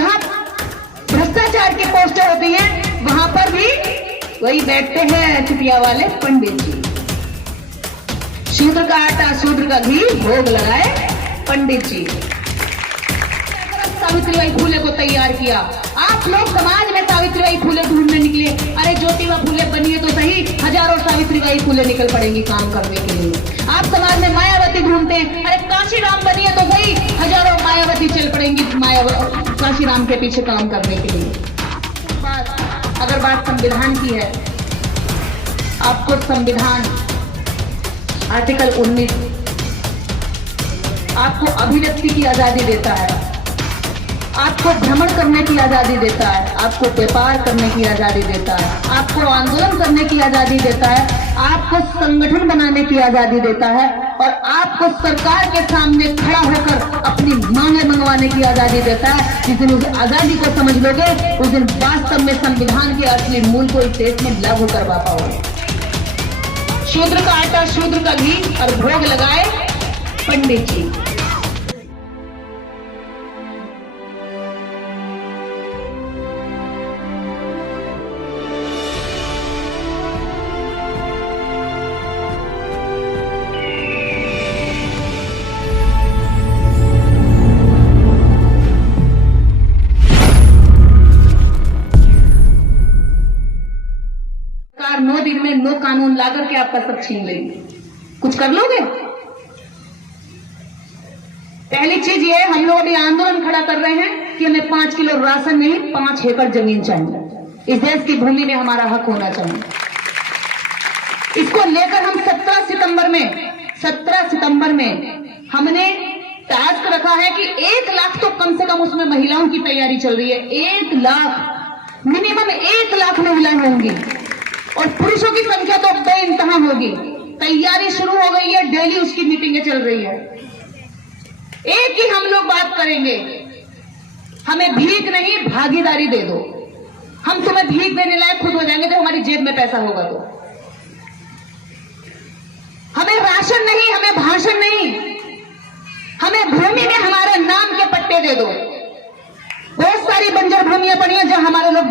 जहां भ्रष्टाचार की पोस्टर होती है वहां पर भी वही बैठते हैं चुटिया वाले पंडित जी। शूद्र का आटा शूद्र का घी भोग लगाए पंडित जी। सावित्रीबाई फूले को तैयार किया। आप लोग समाज में सावित्रीबाई फूले ढूंढने निकले। अरे ज्योतिबा फूले बनिए तो सही, हजारों सावित्रीबाई फूले निकल पड़ेंगी काम करने के लिए। आप समाज में मायावती ढूंढते हैं। अरे काशीराम बनिए तो सही, हजारों मायावती चल पड़ेंगी काशीराम के पीछे काम करने के लिए। अगर बात संविधान की है, आपको संविधान आर्टिकल 19 आपको अभिव्यक्ति की आजादी देता है, आपको भ्रमण करने की आजादी देता है, आपको व्यापार करने की आजादी देता है, आपको आंदोलन करने की आजादी देता है, आपको संगठन बनाने की आजादी देता है और आपको सरकार के सामने खड़ा होकर अपनी मांगे मंगवाने की आजादी देता है। जिस दिन उस आजादी को समझ लोगे उस दिन वास्तव में संविधान के असली मूल को इस देश में लागू करवा पाओगे। शूद्र का आटा शूद्र का घी और भोग लगाए पंडित जी। सरकार 9 दिन में 9 कानून लाकर के आपका सब छीन लेंगे। कुछ कर लोगे? पहली चीज ये, हम लोग अभी आंदोलन खड़ा कर रहे हैं कि हमें 5 किलो राशन नहीं 5 एकड़ जमीन चाहिए। इस देश की भूमि में हमारा हक होना चाहिए। इसको लेकर हम 17 सितंबर में हमने टास्क रखा है कि 1 लाख तो कम से कम उसमें महिलाओं की तैयारी चल रही है। 1 लाख मिनिमम 1 लाख महिलाएं होंगी और पुरुषों की संख्या तो बेइंतहा होगी। तैयारी शुरू हो गई है, डेली उसकी मीटिंगें चल रही है। एक ही हम लोग बात करेंगे, हमें भीख नहीं भागीदारी दे दो। हम तुम्हें भीख देने लायक खुद हो जाएंगे तो हमारी जेब में पैसा होगा। तो हमें राशन नहीं, हमें भाषण नहीं, हमें भूमि में हमारे नाम के पट्टे दे दो। बहुत सारी बंजर भूमियां पड़ी हैं जहां हमारे लोग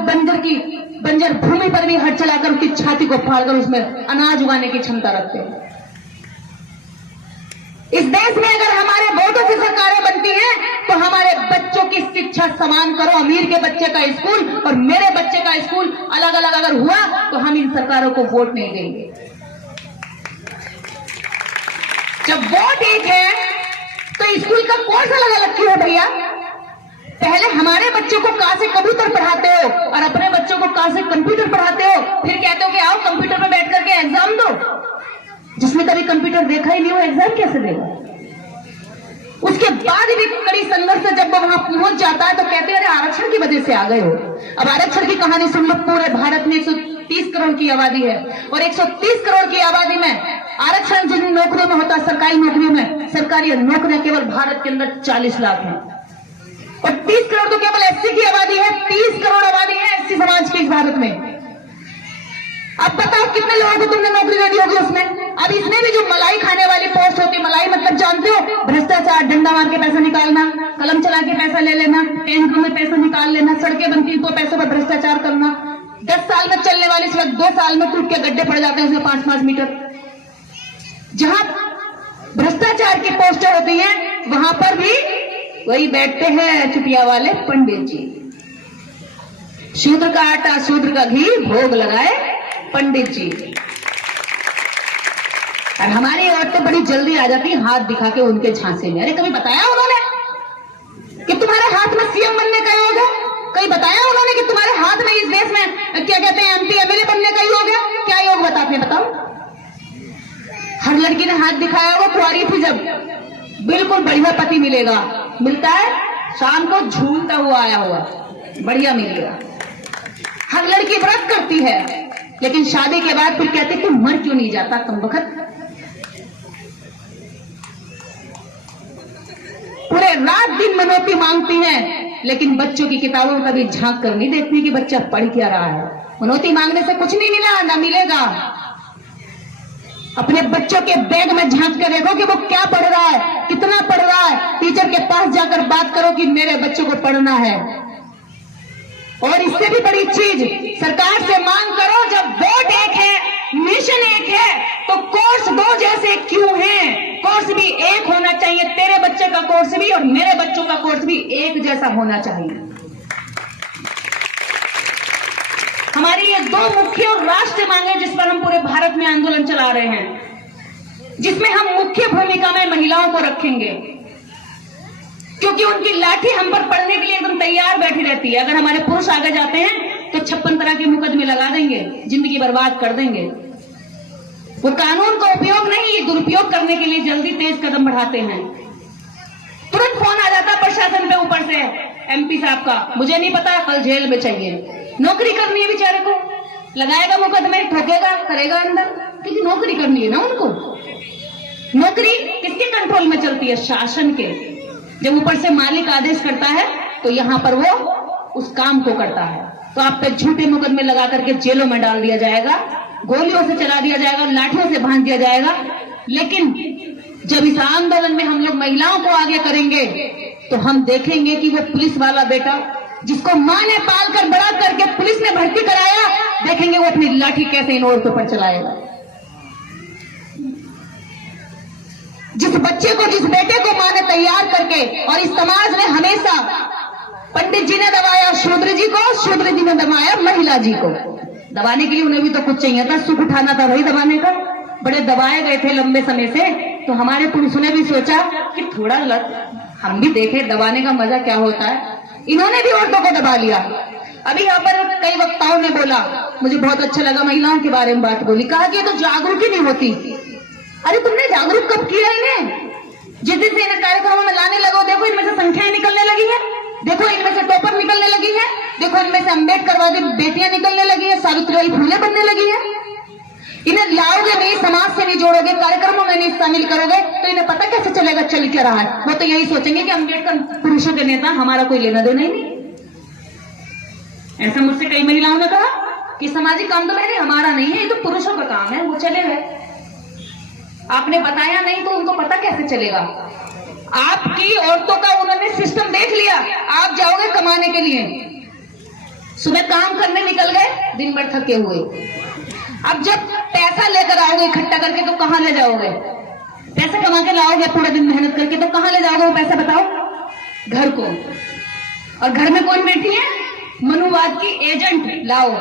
बंजर भूमि पर भी हाथ चलाकर उसकी छाती को फाड़कर उसमें अनाज उगाने की क्षमता रखते हैं। इस देश में अगर हमारे वोटों की सरकारें बनती हैं तो हमारे बच्चों की शिक्षा समान करो। अमीर के बच्चे का स्कूल और मेरे बच्चे का स्कूल अलग अलग अगर हुआ तो हम इन सरकारों को वोट नहीं देंगे। जब वोट एक है तो स्कूल का कोर्स अलग अलग क्यों है भैया? पहले हमारे बच्चों को कहां से कबूतर पढ़ाते हो और अपने बच्चों को कहां से कंप्यूटर पढ़ाते हो, फिर कहते हो कि आओ कंप्यूटर पर बैठ करके एग्जाम दो। जिसने कभी कंप्यूटर देखा ही नहीं हो एग्जाम कैसे देगा? उसके बाद भी कड़ी संघर्ष से जब वो वहां पहुंच जाता है तो कहते हैं अरे आरक्षण की वजह से आ गए हो। अब आरक्षण की कहानी सुन लो। पूरे भारत में 130 करोड़ की आबादी है और 130 करोड़ की आबादी में आरक्षण जिन नौकरियों में होता है, सरकारी नौकरियों में, सरकारी नौकरियां केवल भारत के अंदर 40 लाख है और 30 करोड़ तो केवल एससी की आबादी है। 30 करोड़ आबादी है एससी समाज की इस भारत में। अब बताओ कितने लोगों को तुमने नौकरी दे दी होगी उसमें? अब इसमें भी जो मलाई खाने वाली पोस्ट होती है, मलाई मतलब जानते हो? भ्रष्टाचार, डंडा मार के पैसा निकालना, कलम चला के पैसा ले लेना, बैंकों में पैसा निकाल लेना, सड़कें बनती तो पैसों पर भ्रष्टाचार करना। 10 साल में चलने वाली सड़क 2 साल में टूट के गड्ढे पड़ जाते हैं उसमें 5-5 मीटर। जहां भ्रष्टाचार की पोस्टर होती है वहां पर भी वही बैठते हैं चुटिया वाले पंडित जी। शूद्र का आटा शूद्र का घी भोग लगाए पंडित जी। और हमारी औरतें बड़ी जल्दी आ जाती है हाथ दिखा के उनके झांसे में। अरे कभी बताया उन्होंने कि तुम्हारे हाथ में सीएम बनने का योग है? कहीं बताया उन्होंने कि तुम्हारे हाथ में इस देश में क्या कहते हैं एमपी एमएलए बनने का योग है? क्या योग बताते हैं बताओ? हर लड़की ने हाथ दिखाया, वो कुंवारी थी जब। बिल्कुल बढ़िया पति मिलेगा, मिलता है शाम को झूलता हुआ आया हुआ, बढ़िया मिलेगा। हर लड़की व्रत करती है लेकिन शादी के बाद फिर कहते तू मर क्यों नहीं जाता कमबख्त? पूरे रात दिन मनौती मांगती हैं लेकिन बच्चों की किताबों में कभी झांक कर नहीं देखती कि बच्चा पढ़ क्या रहा है। मनौती मांगने से कुछ नहीं मिला ना मिलेगा। अपने बच्चों के बैग में झांक कर देखो कि वो क्या पढ़ रहा है, कितना पढ़ रहा है। टीचर के पास जाकर बात करो कि मेरे बच्चों को पढ़ना है। और इससे भी बड़ी चीज सरकार से मांग करो, जब वोट एक है, मिशन एक है, तो कोर्स दो जैसे क्यों हैं? कोर्स भी एक होना चाहिए, तेरे बच्चे का कोर्स भी और मेरे बच्चों का कोर्स भी एक जैसा होना चाहिए। हमारी ये दो मुख्य और राष्ट्रीय मांगे जिस पर हम पूरे भारत में आंदोलन चला रहे हैं, जिसमें हम मुख्य भूमिका में महिलाओं को रखेंगे, क्योंकि उनकी लाठी हम पर पड़ने के लिए एकदम तैयार बैठी रहती है। अगर हमारे पुरुष आगे जाते हैं तो 56 तरह के मुकदमे लगा देंगे, जिंदगी बर्बाद कर देंगे। वो कानून का उपयोग नहीं, दुरुपयोग करने के लिए जल्दी तेज कदम बढ़ाते हैं। तुरंत फोन आ जाता प्रशासन पे ऊपर से, एमपी साहब का, मुझे नहीं पता, कल जेल में चाहिए। नौकरी करनी है बेचारे को, लगाएगा मुकदमे, ठोकेगा, करेगा अंदर, क्योंकि नौकरी करनी है ना उनको। नौकरी किसके कंट्रोल में चलती है? शासन के। जब ऊपर से मालिक आदेश करता है तो यहां पर वो उस काम को करता है। तो आप पे झूठे मुकदमे लगा करके जेलों में डाल दिया जाएगा, गोलियों से चला दिया जाएगा, लाठियों से बांध दिया जाएगा। लेकिन जब इस आंदोलन में हम लोग महिलाओं को आगे करेंगे तो हम देखेंगे कि वो पुलिस वाला बेटा जिसको मां ने पाल कर बड़ा करके पुलिस ने भर्ती कराया, देखेंगे वो अपनी लाठी कैसे इन औरतों पर चलाएगा। जिस बच्चे को, जिस बेटे को मां ने तैयार करके, और इस समाज ने हमेशा पंडित जी ने दबाया शूद्र जी को, शूद्र जी ने दबाया महिला जी को। दबाने के लिए उन्हें भी तो कुछ चाहिए था, सुख उठाना था भाई दबाने का। बड़े दबाए गए थे लंबे समय से, तो हमारे पुरुषों ने भी सोचा कि थोड़ा हम भी देखें दबाने का मजा क्या होता है। इन्होंने भी औरतों को दबा लिया। अभी यहाँ पर कई वक्ताओं ने बोला, मुझे बहुत अच्छा लगा, महिलाओं के बारे में बात बोली, कहा कि ये तो जागरूक ही नहीं होती। अरे तुमने जागरूक कब किया इन्हें? जिस दिन से इन्हें कार्यक्रमों में लाने लगो, देखो इनमें से संख्याएं निकलने लगी है, देखो इनमें से टॉपर निकलने लगी है, देखो इनमें से अम्बेडकरवादी बेटियां निकलने लगी है, सावित्रीबाई फुले बनने लगी है। इन्हें लाओगे नहीं, समाज से नहीं जोड़ोगे, कार्यक्रमों में नहीं शामिल करोगे, तो इन्हें पता कैसे चलेगा चल क्या रहा है? वो तो यही सोचेंगे कि अम्बेडकर पुरुषों के नेता, हमारा कोई लेना देना ही नहीं। ऐसा मुझसे कई महिलाओं ने कहा कि सामाजिक आंदोलन है हमारा नहीं है, ये तो पुरुषों का काम है, वो चले गए। आपने बताया नहीं तो उनको पता कैसे चलेगा? आपकी औरतों का उन्होंने सिस्टम देख लिया। आप जाओगे कमाने के लिए, सुबह काम करने निकल गए, दिन भर थके हुए। अब जब पैसा लेकर आओगे इकट्ठा करके तो कहां ले जाओगे? पैसा कमा के लाओगे पूरे दिन मेहनत करके तो कहां ले जाओगे वो पैसा? बताओ। घर को। और घर में कौन बैठी है? मनुवाद की एजेंट लाओ।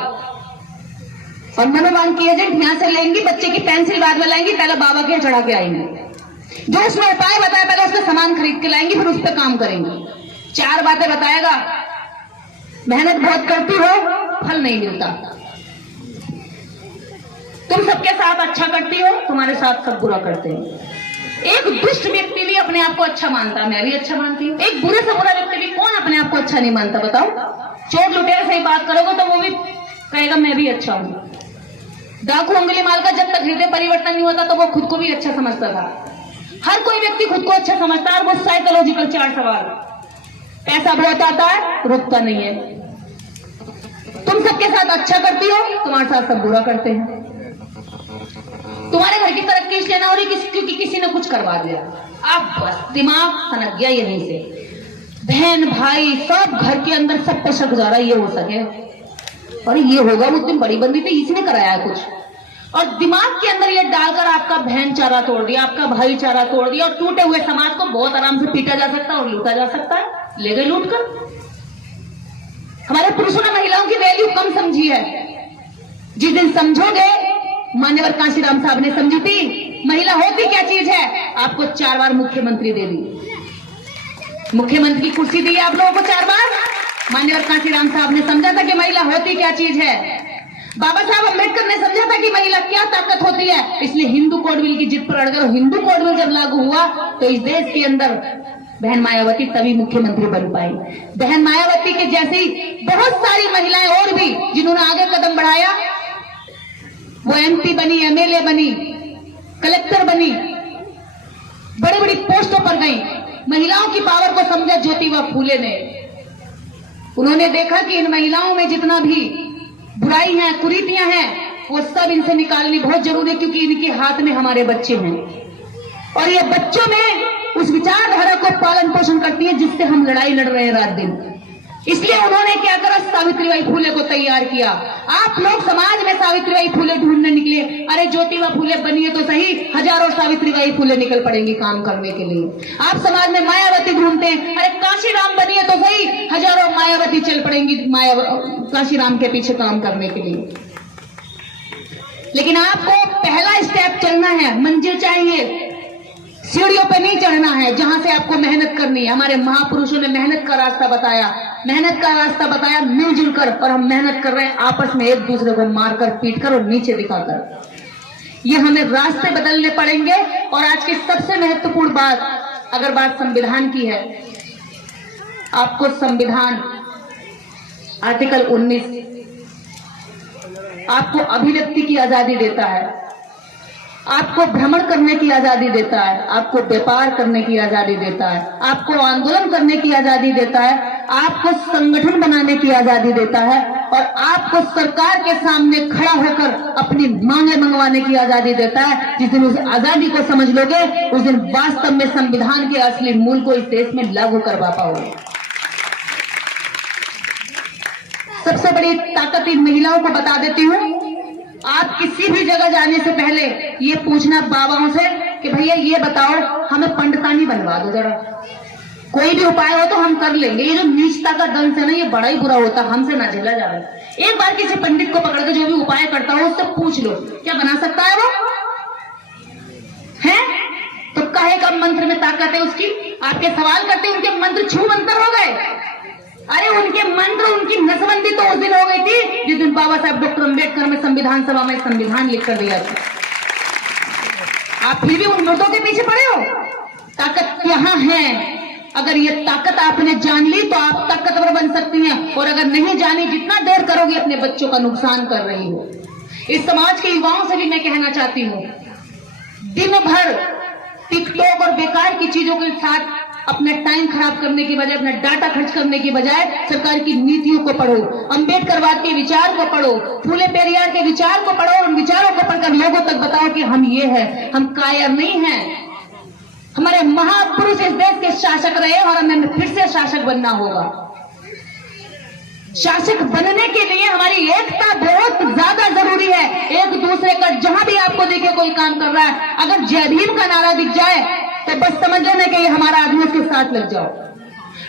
और मनोवान की एजेंट यहां से लेंगी, बच्चे की पेंसिल बाद में लाएंगी, पहले बाबा के चढ़ा के आएंगे। जो उसमें उपाय बताया पहले उसका सामान खरीद के लाएंगी, फिर उस पर काम करेंगे। 4 बातें बताएगा, मेहनत बहुत करती हो, फल नहीं मिलता। तुम सबके साथ अच्छा करती हो, तुम्हारे साथ सब बुरा करते हैं। एक दुष्ट व्यक्ति भी अपने आप को अच्छा मानता, मैं भी अच्छा मानती हूँ। एक बुरे से बुरा व्यक्ति भी कौन अपने आप को अच्छा नहीं मानता? बताओ। चोर लुटेरे से ही बात करोगे तो वो भी कहेगा मैं भी अच्छा हूँ। डाकू अंगुली माल का जब तक हृदय परिवर्तन नहीं होता तो वो खुद को भी अच्छा समझता था। हर कोई व्यक्ति खुद को अच्छा समझता है। वो साइकोलॉजिकल 4 सवाल। पैसा बहुत आता है, रुकता नहीं है। तुम सबके साथ अच्छा करती हो, तुम्हारे साथ सब बुरा करते हैं। तुम्हारे घर की तरक्की इसलिए ना हो रही क्योंकि किसी ने कुछ करवा दिया। अब बस दिमाग सनक गया यहीं से। बहन भाई सब घर के अंदर सब पे शक जा रहा है, ये हो सके और ये होगा, उस दिन बड़ी बंदी थी इसने कराया कुछ। और दिमाग के अंदर ये डालकर आपका बहन चारा तोड़ दिया, आपका भाई चारा तोड़ दिया। और टूटे हुए समाज को बहुत आराम से पीटा जा सकता है और लूटा जा सकता है। ले गए लूट कर। हमारे पुरुषों ने महिलाओं की वैल्यू कम समझी है। जिस दिन समझोगे, मान्यवर कांशीराम साहब ने समझी थी महिला होती क्या चीज है, आपको 4 बार मुख्यमंत्री दे दी। मुख्यमंत्री की कुर्सी दी आप लोगों को 4 बार। मान्यवर कांशीराम साहब ने समझा था कि महिला होती क्या चीज है। बाबा साहब अम्बेडकर ने समझा था कि महिला क्या ताकत होती है, इसलिए हिंदू कोड बिल की जिद पर अड़ गए। हिंदू कोड बिल जब लागू हुआ तो इस देश के अंदर बहन मायावती तभी मुख्यमंत्री बन पाई। बहन मायावती के जैसी बहुत सारी महिलाएं और भी जिन्होंने आगे कदम बढ़ाया, वो एमपी बनी, एमएलए बनी, कलेक्टर बनी, बड़ी बड़ी पोस्टों पर गई। महिलाओं की पावर को समझा ज्योतिबा फूले ने। उन्होंने देखा कि इन महिलाओं में जितना भी बुराई है, कुरीतियां हैं, वो सब इनसे निकालनी बहुत जरूरी है, क्योंकि इनके हाथ में हमारे बच्चे हैं और ये बच्चों में उस विचारधारा को पालन पोषण करती है जिससे हम लड़ाई लड़ रहे हैं रात दिन। इसलिए उन्होंने क्या करा, सावित्रीबाई फुले को तैयार किया। आप लोग समाज में सावित्रीबाई फुले ढूंढने निकले, अरे ज्योतिबा फुले बनिए तो सही, हजारों सावित्रीबाई फुले निकल पड़ेंगी काम करने के लिए। आप समाज में मायावती ढूंढते हैं, अरे काशीराम बनिए तो सही, हजारों मायावती चल पड़ेंगी काशीराम के पीछे काम करने के लिए। लेकिन आपको पहला स्टेप चलना है, मंजिल चाहिए, सीढ़ियों पे नहीं चढ़ना है, जहां से आपको मेहनत करनी है। हमारे महापुरुषों ने मेहनत का रास्ता बताया, मिलजुल कर, और हम मेहनत कर रहे हैं आपस में, एक दूसरे को मारकर, पीटकर और नीचे दिखाकर। ये हमें रास्ते बदलने पड़ेंगे। और आज की सबसे महत्वपूर्ण बात, अगर बात संविधान की है, आपको संविधान आर्टिकल 19 आपको अभिव्यक्ति की आजादी देता है, आपको भ्रमण करने की आजादी देता है, आपको व्यापार करने की आजादी देता है, आपको आंदोलन करने की आजादी देता है, आपको संगठन बनाने की आजादी देता है, और आपको सरकार के सामने खड़ा होकर अपनी मांगे मंगवाने की आजादी देता है। जिस दिन उस आजादी को समझ लोगे, उस दिन वास्तव में संविधान के असली मूल को इस देश में लागू करवा पाओगे। सबसे बड़ी ताकत इन महिलाओं को बता देती हूं, आप किसी भी जगह जाने से पहले ये पूछना बाबाओं से कि भैया ये बताओ, हमें पंडितानी बनवा दो जरा, कोई भी उपाय हो तो हम कर लेंगे। ये जो नीचता का दंश है ना, ये बड़ा ही बुरा होता, हमसे ना झेला जाए। एक बार किसी पंडित को पकड़ के जो भी उपाय करता हो उससे पूछ लो, क्या बना सकता है वो है? तो कहे का मंत्र में ताकत है उसकी। आपके सवाल करते उनके मंत्र छू मंत्र हो गए। अरे उनके मंत्र, उनकी नसबंदी तो उस दिन हो गई थी जिस दिन बाबा साहब डॉक्टर अम्बेडकर में संविधान सभा में संविधान लिख कर दिया था। आप फिर भी उन मुर्दों के पीछे पड़े हो। ताकत यहाँ है, अगर ये ताकत आपने जान ली तो आप ताकतवर बन सकती हैं, और अगर नहीं जानी, जितना देर करोगे अपने बच्चों का नुकसान कर रही हो। इस समाज के युवाओं से भी मैं कहना चाहती हूँ, दिन भर टिकटॉक और बेकार की चीजों के साथ अपना टाइम खराब करने की बजाय, अपना डाटा खर्च करने की बजाय सरकार की नीतियों को पढ़ो, अंबेडकरवाद के विचार को पढ़ो, फूले पेरियार के विचार को पढ़ो, उन विचारों को पढ़कर लोगों तक बताओ कि हम ये हैं, हम कायर नहीं हैं। हमारे महापुरुष इस देश के शासक रहे और हमें फिर से शासक बनना होगा। शासक बनने के लिए हमारी एकता बहुत ज्यादा जरूरी है। एक दूसरे का, जहां भी आपको देखे कोई काम कर रहा है, अगर जय भीम का नारा दिख जाए तो बस समझ लेना कि ये हमारा आदमी, उसके साथ लग जाओ।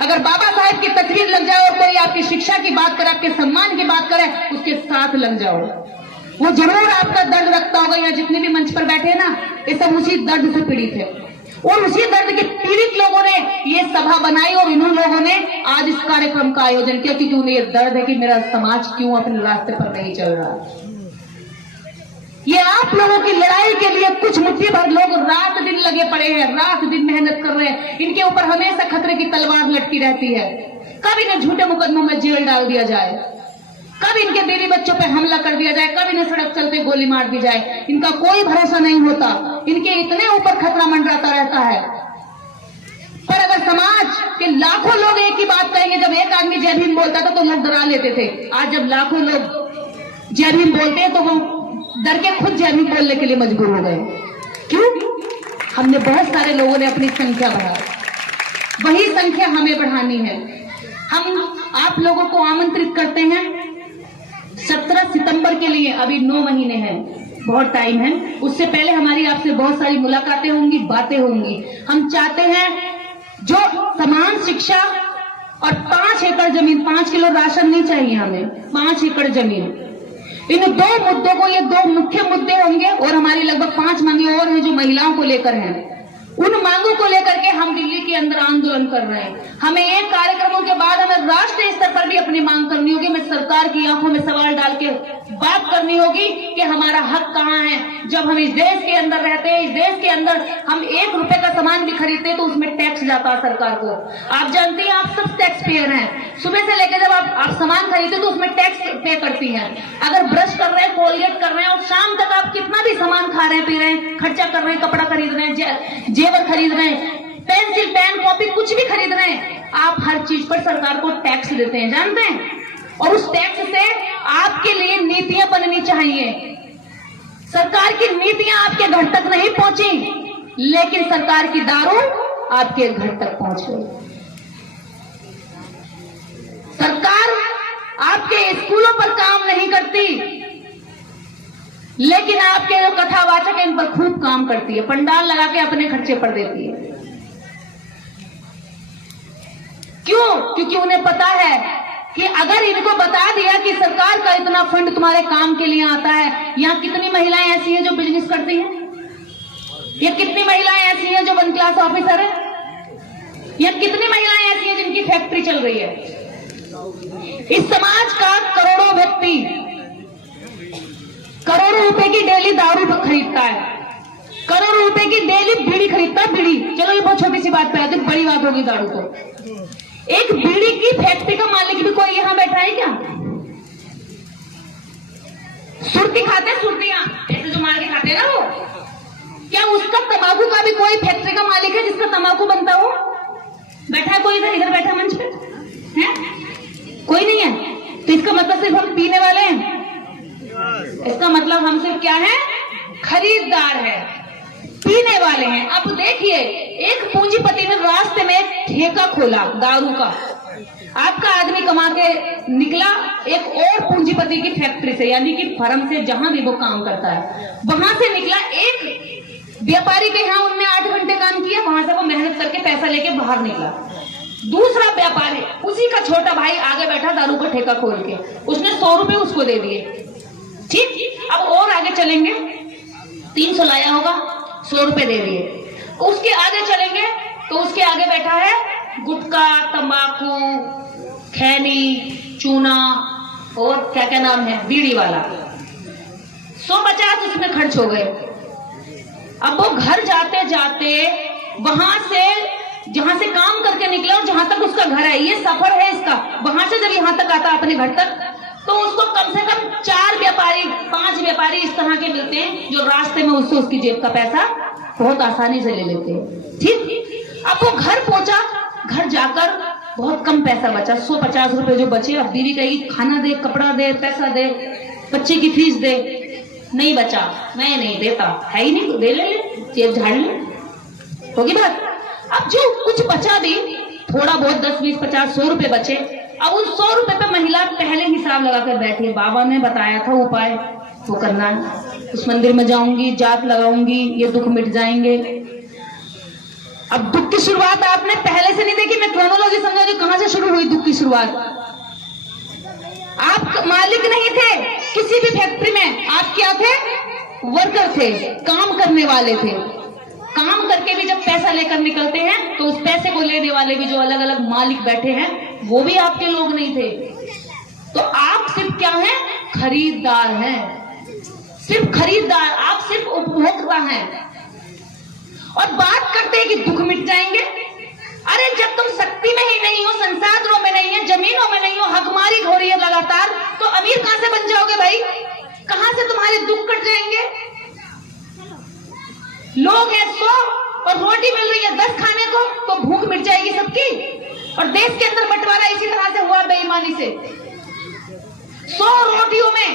अगर बाबा साहेब की तस्वीर लग जाए और कोई आपकी शिक्षा की बात करे, आपके सम्मान की बात करे, उसके साथ लग जाओ। वो जरूर आपका दर्द रखता होगा। यहाँ जितने भी मंच पर बैठे हैं ना, ये सब उसी दर्द से पीड़ित है, और उसी दर्द के पीड़ित लोगों ने ये सभा बनाई और इन लोगों ने आज इस कार्यक्रम का आयोजन किया, क्योंकि उन्हें ये दर्द है कि मेरा समाज क्यों अपने रास्ते पर नहीं चल रहा। ये आप लोगों की लड़ाई के लिए कुछ मुट्ठी भर लोग रात दिन लगे पड़े हैं, रात दिन मेहनत कर रहे हैं। इनके ऊपर हमेशा खतरे की तलवार लटकी रहती है। कब इन्हें झूठे मुकदमों में जेल डाल दिया जाए, कब इनके बीवी बच्चों पे हमला कर दिया जाए, कब इन्हें सड़क चलते गोली मार दी जाए, इनका कोई भरोसा नहीं होता। इनके इतने ऊपर खतरा मंडराता रहता है। पर अगर समाज के लाखों लोग एक ही बात कहेंगे, जब एक आदमी जय भीम बोलता था तो लोग डरा लेते थे, आज जब लाखों लोग जय भीम बोलते हैं तो वो डर के खुद जय भीम बोलने के लिए मजबूर हो गए। क्यों? हमने बहुत सारे लोगों ने अपनी संख्या बढ़ाई, वही संख्या हमें बढ़ानी है। हम आप लोगों को आमंत्रित करते हैं 17 सितंबर के लिए। अभी 9 महीने हैं, बहुत टाइम है। उससे पहले हमारी आपसे बहुत सारी मुलाकातें होंगी, बातें होंगी। हम चाहते हैं जो समान शिक्षा और 5 एकड़ जमीन, 5 किलो राशन नहीं चाहिए हमें, 5 एकड़ जमीन, इन 2 मुद्दों को, ये 2 मुख्य मुद्दे होंगे। और हमारी लगभग 5 मांगे और हैं जो महिलाओं को लेकर हैं। उन मांगों को लेकर के हम दिल्ली के अंदर आंदोलन कर रहे हैं। हमें एक कार्यक्रमों के बाद हमें राष्ट्रीय स्तर पर भी अपनी मांग करनी होगी। हमें सरकार की आंखों में सवाल डाल के बात करनी होगी कि हमारा हक कहाँ है। जब हम इस देश के अंदर रहते हैं, इस देश के अंदर हम 1 रुपए का सामान भी खरीदते हैं तो उसमें टैक्स जाता है सरकार को। आप जानती हैं, आप सब टैक्स पेयर हैं। सुबह से लेकर जब आप सामान खरीदते तो उसमें टैक्स पे करती हैं। अगर ब्रश कर रहे हैं, कोलगेट कर रहे हैं और शाम तक आप कितना भी सामान खा रहे हैं, पी रहे हैं, खर्चा कर रहे हैं, कपड़ा खरीद रहे हैं, जेवर खरीद रहे हैं, पेंसिल, पेन, कॉपी कुछ भी खरीद रहे हैं, आप हर चीज पर सरकार को टैक्स देते हैं, जानते हैं। और उस टैक्स से आपके लिए नीतियां बननी चाहिए। सरकार की नीतियां आपके घर तक नहीं पहुंची, लेकिन सरकार की दारू आपके घर तक पहुंच गई। नहीं करती, लेकिन आपके जो कथावाचक है इन पर खूब काम करती है, पंडाल लगा के अपने खर्चे पर देती है। क्यों? क्योंकि उन्हें पता है कि अगर इनको बता दिया कि सरकार का इतना फंड तुम्हारे काम के लिए आता है, यहां कितनी महिलाएं ऐसी हैं जो बिजनेस करती हैं, या कितनी महिलाएं ऐसी हैं जो 1 क्लास ऑफिसर है, या कितनी महिलाएं ऐसी हैं जिनकी फैक्ट्री चल रही है। इस समाज का करोड़ों व्यक्ति करोड़ों रुपए की डेली दारू खरीदता है, करोड़ों रुपए की डेली बीड़ी खरीदता है। बीड़ी, चलो ये बहुत छोटी सी बात पे आती है, बड़ी बात होगी दारू को। एक बीड़ी की फैक्ट्री का मालिक भी कोई यहां बैठा है क्या? सुर्ती खाते हैं, सुर्तियां ऐसे जो मार के खाते हैं ना वो, क्या उसका तंबाकू का भी कोई फैक्ट्री का मालिक है जिसका तंबाकू बनता हो? बैठा है कोई? इधर बैठा मंच पे है कोई नहीं है? तो इसका मतलब सिर्फ हम पीने वाले हैं? इसका मतलब हम सिर्फ क्या है? खरीदार है, पीने वाले हैं। अब देखिए, एक पूंजीपति ने रास्ते में एक ठेका खोला दारू का, आपका आदमी कमा के निकला एक और पूंजीपति की फैक्ट्री से, यानी कि फर्म से, जहां भी वो काम करता है वहां से निकला। एक व्यापारी के यहाँ उनने 8 घंटे काम किया, वहां से वो मेहनत करके पैसा लेके बाहर निकला। दूसरा व्यापारी, उसी का छोटा भाई आगे बैठा दारू का ठेका खोल के, उसने 100 रुपए उसको दे दिए। ठीक, अब और आगे चलेंगे, 300 लाया होगा, 100 रुपए दे दिए। उसके आगे चलेंगे तो उसके आगे बैठा है गुटखा, तंबाकू, खैनी, चूना और क्या क्या नाम है, बीड़ी वाला। 150 उसमें खर्च हो गए। अब वो घर जाते जाते वहां से, जहां से काम करके निकला और जहां तक उसका घर है, ये सफर है इसका, वहां से जब यहां तक आता अपने घर तक, तो उसको कम से कम 4 व्यापारी 5 व्यापारी इस तरह के मिलते हैं जो रास्ते में उससे उसकी जेब का पैसा बहुत आसानी से ले लेते हैं। ठीक, अब वो घर पहुंचा, घर जाकर बहुत कम पैसा बचा, 150 रुपए जो बचे। अब बीवी कहेगी खाना दे, कपड़ा दे, पैसा दे, बच्चे की फीस दे, नहीं बचा, मैं नहीं देता, है ही नहीं, दे ले, जेब झाड़ ले, होगी बात। अब जो कुछ बचा भी, थोड़ा बहुत 10, 20, 50, 100 रुपए बचे। अब उन 100 रुपए पे महिला पहले हिसाब लगाकर बैठी है, बाबा ने बताया था उपाय, वो करना है, उस मंदिर में जाऊंगी, जाप लगाऊंगी, ये दुख मिट जाएंगे। अब दुख की शुरुआत आपने पहले से नहीं देखी, मैं क्रोनोलॉजी समझा जो कहां से शुरू हुई दुख की शुरुआत। आप मालिक नहीं थे किसी भी फैक्ट्री में, आप क्या थे? वर्कर थे, काम करने वाले थे। काम करके भी जब पैसा लेकर निकलते हैं तो उस पैसे को लेने वाले भी जो अलग अलग मालिक बैठे हैं वो भी आपके लोग नहीं थे। तो आप सिर्फ क्या हैं? खरीदार हैं, सिर्फ खरीदार, आप सिर्फ उपभोक्ता हैं। और बात करते हैं कि दुख मिट जाएंगे। अरे जब तुम शक्ति में ही नहीं हो, संसाधनों में नहीं है, जमीनों में नहीं हो, हकमारी हो रही है लगातार, तो अमीर कहां से बन जाओगे भाई? कहां से तुम्हारे दुख कट जाएंगे? लोग हैं 100 और रोटी मिल रही है 10 खाने को, तो भूख मिट जाएगी सबकी। और देश के अंदर बंटवारा इसी तरह से हुआ बेईमानी से। 100 रोटियों में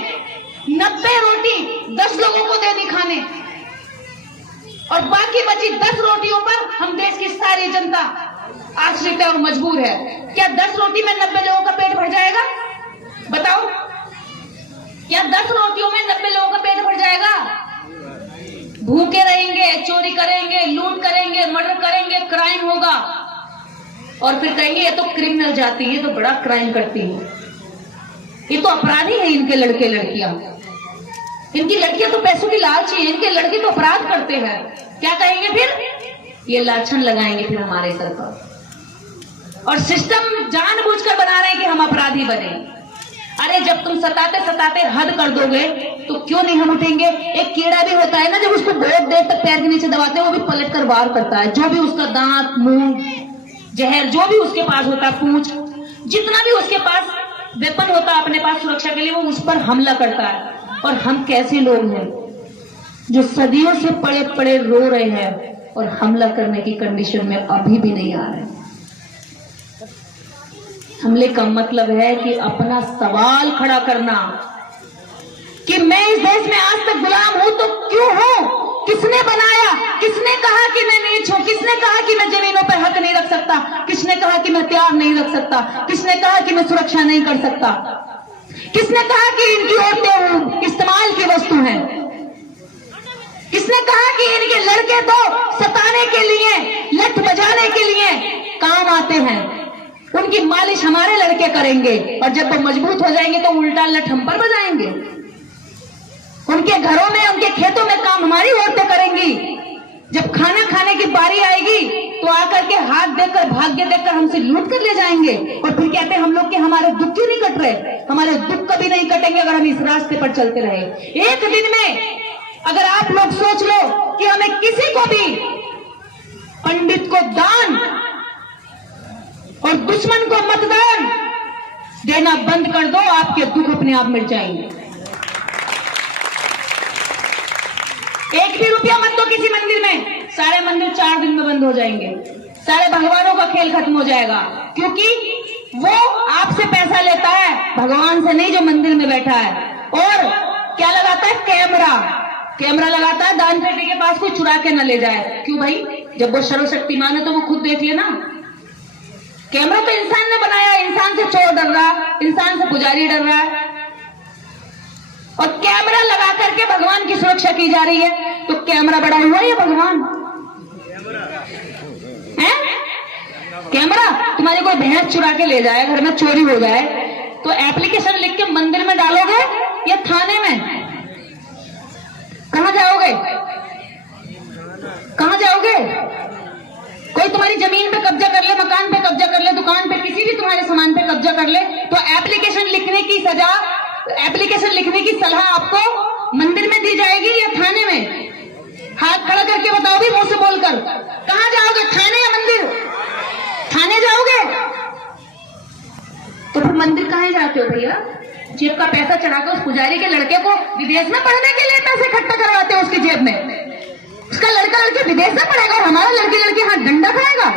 90 रोटी 10 लोगों को दे दी खाने, और बाकी बची 10 रोटियों पर हम देश की सारी जनता आश्रित है और मजबूर है। क्या 10 रोटी में 90 लोगों का पेट भर जाएगा? बताओ, क्या 10 रोटियों में 90 लोगों का पेट भर जाएगा? भूखे रहेंगे, चोरी करेंगे, लूट करेंगे, मर्डर करेंगे, क्राइम होगा, और फिर कहेंगे ये तो क्रिमिनल जाति है, तो बड़ा क्राइम करती है, ये तो अपराधी है, इनके लड़के लड़कियां, इनकी लड़कियां तो पैसों की लालची है, इनके लड़के तो अपराध करते हैं। क्या कहेंगे फिर? ये लाछन लगाएंगे फिर हमारे सर पर, और सिस्टम जानबूझकर बना रहे हैं कि हम अपराधी बने। अरे जब तुम सताते सताते हद कर दोगे तो क्यों नहीं हम उठेंगे? एक कीड़ा भी होता है ना, जब उसको बहुत देर तक पैर के नीचे दबाते हैं वो भी पलट कर वार करता है, जो भी उसका दांत, मुंह, जहर जो भी उसके पास होता है, पूंछ, जितना भी उसके पास वेपन होता है अपने पास सुरक्षा के लिए, वो उस पर हमला करता है। और हम कैसे लोग हैं जो सदियों से पड़े पड़े रो रहे हैं और हमला करने की कंडीशन में अभी भी नहीं आ रहे। हमले का मतलब है कि अपना सवाल खड़ा करना कि मैं इस देश में आज तक गुलाम हूं तो क्यों हूं? किसने बनाया? किसने कहा कि मैं नीच हूं? किसने कहा कि मैं जमीनों पर हक नहीं रख सकता? किसने कहा कि मैं प्यार नहीं रख सकता? किसने कहा कि मैं सुरक्षा नहीं कर सकता? किसने कहा कि इनकी औरतें इस्तेमाल की वस्तु हैं? किसने कहा कि इनके लड़के तो सताने के लिए, लठ बजाने के लिए काम आते हैं? उनकी मालिश हमारे लड़के करेंगे और जब वो मजबूत हो जाएंगे तो उल्टा लठ हम पर बजाएंगे। उनके घरों में, उनके खेतों में काम हमारी औरतें करेंगी। जब खाना खाने की बारी आएगी तो आकर के हाथ देकर, भाग्य देकर हमसे लूट कर ले जाएंगे और फिर कहते हैं हम लोग कि हमारे दुख क्यों नहीं कट रहे? हमारे दुख कभी नहीं कटेंगे अगर हम इस रास्ते पर चलते रहे। एक दिन में अगर आप लोग सोच लो कि हमें किसी को भी, पंडित को दान और दुश्मन को मतदान देना बंद कर दो, आपके दुख अपने आप मिट जाएंगे। एक भी रुपया मत दो किसी मंदिर में, सारे मंदिर 4 दिन में बंद हो जाएंगे, सारे भगवानों का खेल खत्म हो जाएगा। क्योंकि वो आपसे पैसा लेता है, भगवान से नहीं, जो मंदिर में बैठा है। और क्या लगाता है? कैमरा लगाता है, दान पेटी के पास कोई चुरा के न ले जाए। क्यों भाई? जब वो सर्वशक्तिमान है तो वो खुद देख लेना। कैमरा तो इंसान ने बनाया, इंसान से चोर डर रहा, इंसान से पुजारी डर रहा है, और कैमरा लगा करके भगवान की सुरक्षा की जा रही है। तो कैमरा बड़ा हुआ या भगवान है? कैमरा तुम्हारी कोई भैंस चुरा के ले जाए, घर में चोरी हो जाए, तो एप्लीकेशन लिख के मंदिर में डालोगे या थाने में? कहां जाओगे? कहां जाओगे? कोई तुम्हारी जमीन पे कब्जा कर ले, मकान पे कब्जा कर ले, दुकान पे, किसी भी तुम्हारे सामान पे कब्जा कर ले, तो एप्लीकेशन लिखने की सजा, एप्लीकेशन लिखने की सलाह आपको मंदिर में दी जाएगी या थाने में? हाथ खड़ा करके बताओ भी, मुंह से बोलकर। कहां जाओगे? थाने या मंदिर? थाने जाओगे? तो फिर मंदिर कहां जाते हो भैया? जेब का पैसा चढ़ाकर उस पुजारी के लड़के को विदेश में पढ़ने के लिए पैसे इकट्ठा करवाते हो उसकी जेब में। उसका लड़का लड़की विदेश में पढ़ेगा और हमारा लड़की लड़की हाथ डंडा खाएगा।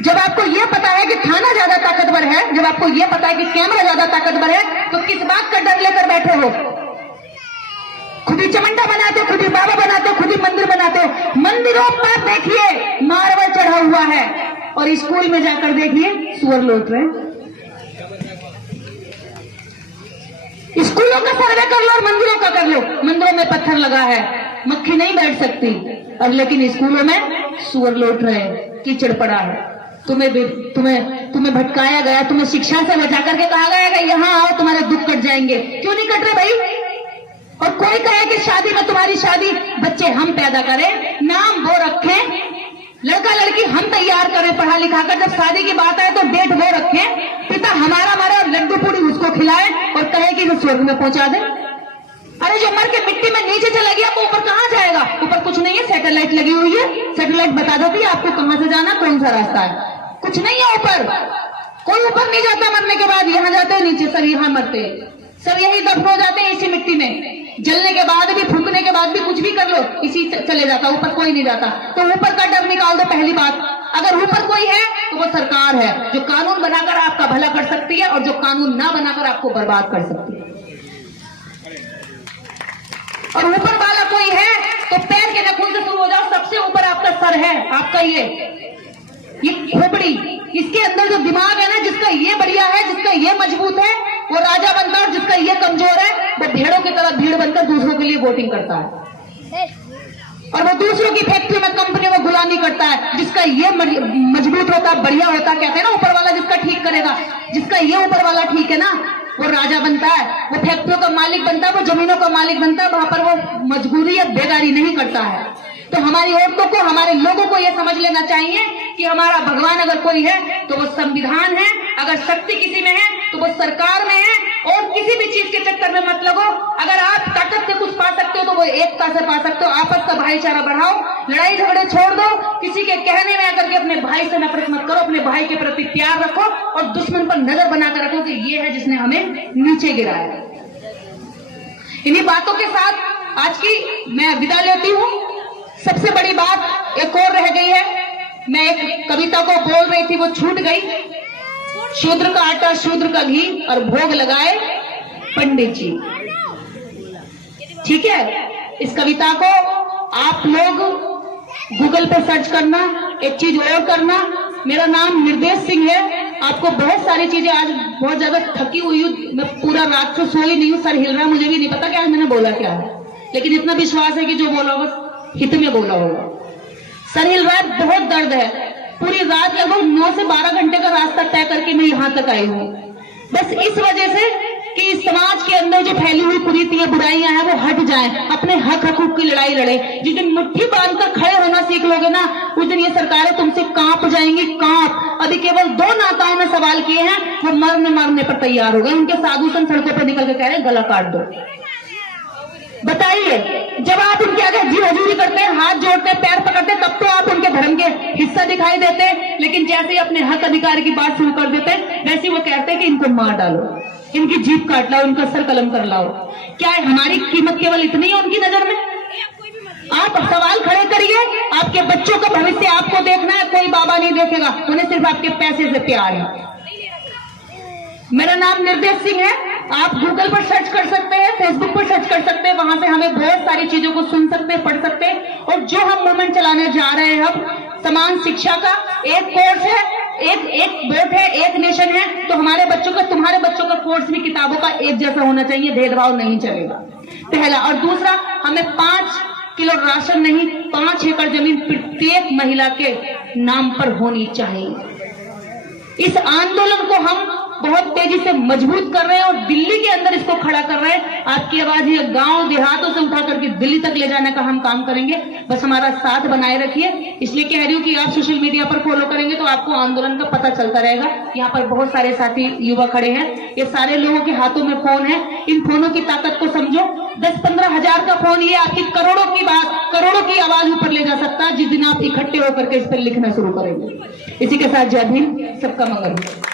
जब आपको यह पता है कि थाना ज्यादा ताकतवर है, जब आपको यह पता है कि कैमरा ज्यादा ताकतवर है, तो किस बात का डर लेकर बैठे हो? खुद ही चमंडा बनाते हो, खुद ही बाबा बनाते हो, खुद ही मंदिर बनाते हो। मंदिरों पर देखिए मार्बल चढ़ा हुआ है और स्कूल में जाकर देखिए सुअर लौट रहे। स्कूलों का सर्वे कर लो और मंदिरों का कर लो। मंदिरों में पत्थर लगा है, मक्खी नहीं बैठ सकती, और लेकिन स्कूलों में सुअर लौट रहे, कीचड़ पड़ा है। तुम्हें भटकाया गया, तुम्हें शिक्षा से बचा करके कहा गया कि यहाँ आओ तुम्हारे दुख कट जाएंगे। क्यों नहीं कट रहे भाई? और कोई कहे कि शादी में, तुम्हारी शादी बच्चे हम पैदा करें, नाम वो रखें, लड़का लड़की हम तैयार करें पढ़ा लिखा कर, जब शादी की बात आए तो डेट वो रखें, पिता हमारा मारे और लड्डू पूड़ी उसको खिलाए और कहे कि वो स्वर्ग में पहुंचा दे। अरे जो मर के मिट्टी में नीचे चला गया वो ऊपर कहां जाएगा? ऊपर कुछ नहीं है, सैटेलाइट लगी हुई है, सैटेलाइट बता देती है आपको कहां से जाना, कौन सा रास्ता है। कुछ नहीं है ऊपर, कोई ऊपर नहीं जाता मरने के बाद, यहां जाते हैं नीचे, सब यहां मरते हैं, सब यही दफन हो जाते हैं इसी मिट्टी में। जलने के बाद भी, फूकने के बाद भी, कुछ भी कर लो, इसी चले जाता, ऊपर कोई नहीं जाता। तो ऊपर का डर निकाल दो। पहली बात, अगर ऊपर कोई है तो वो सरकार है, जो कानून बनाकर आपका भला कर सकती है और जो कानून ना बनाकर आपको बर्बाद कर सकती है। और ऊपर वाला कोई है तो पैर के नाखून से शुरू हो जाओ, सबसे ऊपर आपका सर है, आपका ये खोपड़ी, इसके अंदर जो दिमाग है ना, जिसका ये बढ़िया है, जिसका ये मजबूत है, वो राजा बनता है, और जिसका ये कमजोर है वो भेड़ों की तरह भीड़ बनकर दूसरों के लिए वोटिंग करता है, और वो दूसरों की फैक्ट्री में, कंपनी में गुलामी करता है। जिसका ये मजबूत होता, बढ़िया होता, कहते हैं ना ऊपर वाला जिसका ठीक करेगा, जिसका ये ऊपर वाला ठीक है ना, वो राजा बनता है, वो फैक्ट्रियों का मालिक बनता है, वो जमीनों का मालिक बनता है, वहां पर वो मजबूरी या बेगारी नहीं करता है। तो हमारी औरतों को, हमारे लोगों को यह समझ लेना चाहिए कि हमारा भगवान अगर कोई है तो वो संविधान है, अगर शक्ति किसी में है तो वो सरकार में है, और किसी भी चीज के चक्कर में मत लगो। अगर आप ताकत से कुछ पा सकते हो तो वो एकता से पा सकते हो। आपस का भाईचारा बढ़ाओ, लड़ाई झगड़े छोड़ दो, किसी के कहने में आकर के अपने भाई से नफरत मत करो, अपने भाई के प्रति प्यार रखो, और दुश्मन पर नजर बनाकर रखो कि ये है जिसने हमें नीचे गिराया। इन्हीं बातों के साथ आज की मैं विदा लेती हूँ। सबसे बड़ी बात एक और रह गई है, मैं एक कविता को बोल रही थी, वो छूट गई। शूद्र का आटा, शूद्र का घी, और भोग लगाए पंडित जी। ठीक है, इस कविता को आप लोग गूगल पे सर्च करना। एक चीज और करना, मेरा नाम निर्देश सिंह है, आपको बहुत सारी सारी चीजें आज बहुत ज्यादा थकी हुई हूँ, मैं पूरा रात से सोई नहीं हूँ, सर हिल रहा है, मुझे भी नहीं पता कि आज मैंने बोला क्या है, लेकिन इतना विश्वास है कि जो बोला होगा हित में बोला होगा। सर हिल रहा है, बहुत दर्द है, पूरी रात लगभग 9 से 12 घंटे का रास्ता तय करके मैं यहाँ तक आई हूँ, बस इस वजह से कि इस समाज के अंदर जो फैली हुई कुरीतियां बुराइयां हैं वो हट जाएं, अपने हक हकूक की लड़ाई लड़े। जिस दिन मुट्ठी बांधकर खड़े होना सीख लोगे ना, उस दिन ये सरकारें तुमसे कांप जाएंगी, कांप। अभी केवल 2 नेताओं ने सवाल किए हैं, वो मरने पर तैयार हो गए, उनके साधु संत सड़कों पर निकल के कह रहे हैं गला काट दो। बताइए, जब आप उनके आगे जी हजूरी करते हैं, हाथ जोड़ते हैं, पैर पकड़ते हैं, तब तो आप उनके धर्म के हिस्सा दिखाई देते हैं, लेकिन जैसे ही अपने हक अधिकार की बात शुरू कर देते हैं, वैसे वो कहते हैं कि इनको मार डालो, इनकी जीभ काट लाओ, इनका सर कलम कर लाओ। क्या है हमारी कीमत केवल इतनी है उनकी नजर में? आप सवाल खड़े करिए, आपके बच्चों का भविष्य आपको देखना है, कोई बाबा नहीं देखेगा, उन्हें सिर्फ आपके पैसे से प्यार है। मेरा नाम निर्देश सिंह है, आप गूगल पर सर्च कर सकते हैं, फेसबुक पर सर्च कर सकते हैं, वहां से हमें बहुत सारी चीजों को सुन सकते हैं, पढ़ सकते हैं। और जो हम मूवमेंट चलाने जा रहे हैं, हम समान शिक्षा का एक कोर्स है, एक वोट है, एक नेशन है, तो हमारे बच्चों का, तुम्हारे बच्चों का कोर्स भी किताबों का एक जैसा होना चाहिए, भेदभाव नहीं चलेगा, पहला। और दूसरा, हमें 5 किलो राशन नहीं, 5 एकड़ जमीन प्रत्येक महिला के नाम पर होनी चाहिए। इस आंदोलन को हम बहुत तेजी से मजबूत कर रहे हैं और दिल्ली के अंदर इसको खड़ा कर रहे हैं। आपकी आवाज ये गांव देहातों से उठा करके दिल्ली तक ले जाने का हम काम करेंगे, बस हमारा साथ बनाए रखिए। इसलिए कह रही हूँ कि आप सोशल मीडिया पर फॉलो करेंगे तो आपको आंदोलन का पता चलता रहेगा। यहाँ पर बहुत सारे साथी युवा खड़े हैं, ये सारे लोगों के हाथों में फोन है, इन फोनों की ताकत को समझो। 10-15 हजार का फोन ये आपकी करोड़ों की बात, करोड़ों की आवाज ऊपर ले जा सकता है, जिस दिन आप इकट्ठे होकर के इस पर लिखना शुरू करेंगे। इसी के साथ जय भीम, सबका मंगल हो।